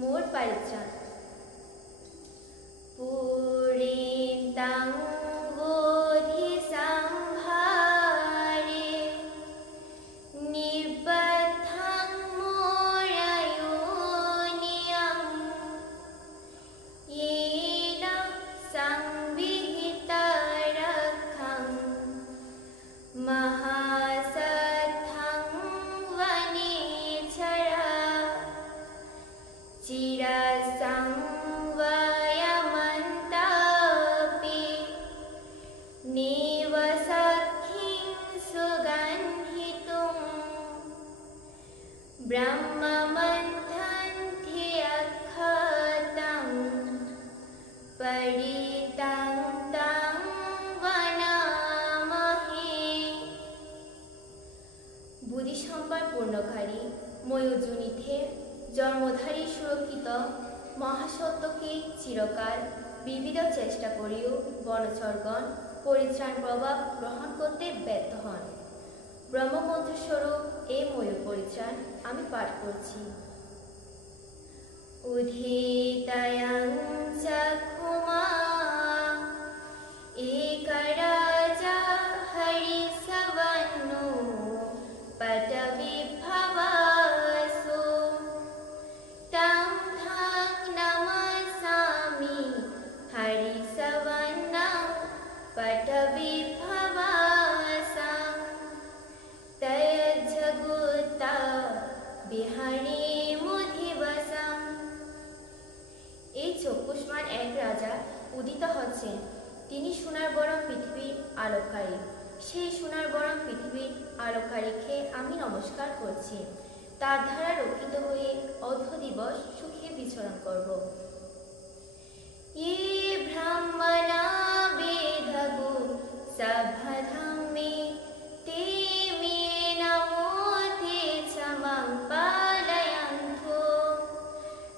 মোর পারিচান পুরিতাং বোধি সম্ভারে নিবদ্ধং মোরায়োনিয়ং येन संविहितरखं महासत्थं वनेचरा चिरसंवयमन्तापि निवसखिं सुगन्धितुं ब्रह्ममन्थन्त्यखतं परितं तं वनामहे। বুদ্ধিসম্পদ পূর্ণকারী ময়ূরজনিতে জন্মধারী সুরক্ষিত মহাসত্যকে চিরকাল বিবিধ চেষ্টা করেও বনচরগণ পরিত্রাণ প্রভাব গ্রহণ করতে ব্যর্থ হন। ব্রহ্মমন্ত্রস্বরূপ এই ময়ূর পরিত্রাণ আমি পাঠ করছি। উদিতায়াং চক্ষুমা একরাজা হরিসবন্নো পটবিভবাসো तं तं नमसामि हरिसवन्नं पटविभवासं तयज्जगुता বিহারীমুধিবসম। এই চক্ষুষ্মান এক রাজা উদিত হচ্ছেন। তিনি সোনার বরং পৃথিবীর আলোককারী। সেই সোনার বরং পৃথিবীর আলোককারীকে আমি নমস্কার করছি। তার দ্বারা রক্ষিত হয়ে অর্ধ দিবস সুখে বিচরণ করব। ये ब्राह्मणा वेदगो सभधम्मे ते मे नमो ते च मां पालयन्तु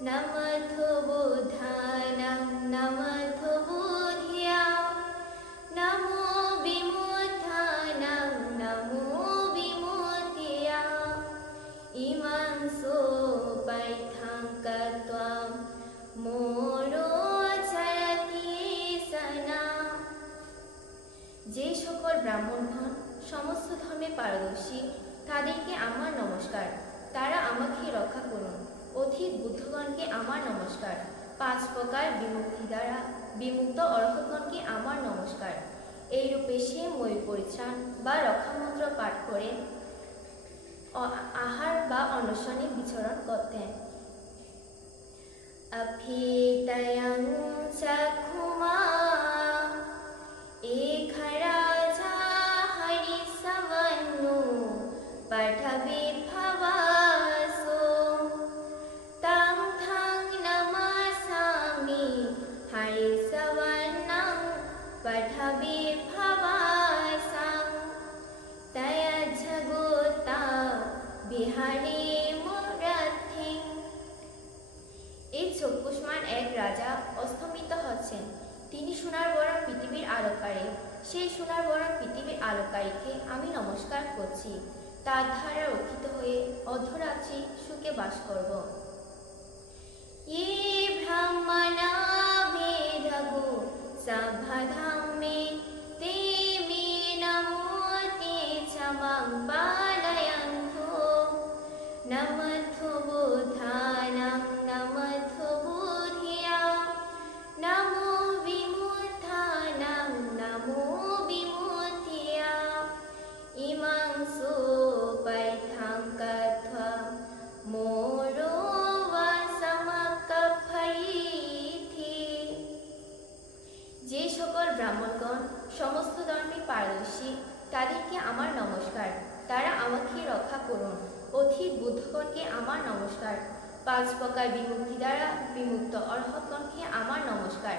नमथो बुधानं नमथो बुद्ध्या नमो विमुक्तानं नमो विमुक्त्या इमं सोपैथं कृत्वा मोरो चरति सना। যে সকল ব্রাহ্মণগণ সমস্ত ধর্মে পারদর্শী তাদেরকে আমার নমস্কার। তারা আমাকে রক্ষা করুন। অধিক বুদ্ধগণকে আমার নমস্কার। 5 প্রকার বিমুক্তি দ্বারা বিমুক্ত অর্হতগণকে আমার নমস্কার। এইরূপে সে ময়ূর পরিত্রাণ বা রক্ষামন্ত্র পাঠ করে আহার বা অনশনে বিচরণ করতেন। अभीतयं चक्षुमा एकराजा हरिसवन्नो पटविभवासो तं तं नमसामि हरिसवन्नं पटविभवासं तयज्जगुता বিহারীমুরথিং। এই চক্ষুষ্মান এক রাজা অস্তমিত হচ্ছেন। তিনি সোনার বরং পৃথিবীর আলোককারী। সেই সোনার বরং পৃথিবীর আলোককারীকে আমি নমস্কার করছি। তার দ্বারা রক্ষিত হয়ে অর্ধরাত্রি সুখে বাস করব। ये ब्राह्मणा वेदगो सभधम्मे ते मे नमो ते च मां पालयन्तु नमथो बुधानं नमथो बुद्ध्या नमो विमुक्तानं नमो विमुक्त्या इमं सोपैथं कृत्वा मोरो वासमकफैथि। যে সকল ব্রাহ্মণগণ সমস্ত ধর্মে পারদর্শী তাদেরকে আমার নমস্কার। তারা আমাকে রক্ষা করুন। অধিক বুদ্ধগণকে আমার নমস্কার। 5 প্রকার বিমুক্তি দ্বারা বিমুক্ত অর্হতগণকে আমার নমস্কার।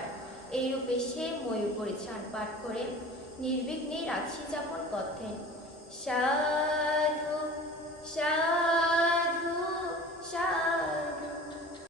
এইরূপে সে ময়ূর পরিত্রাণ পাঠ করে নির্বিঘ্নে রাত্রি যাপন করতেন। সাধু সাধু সাধু।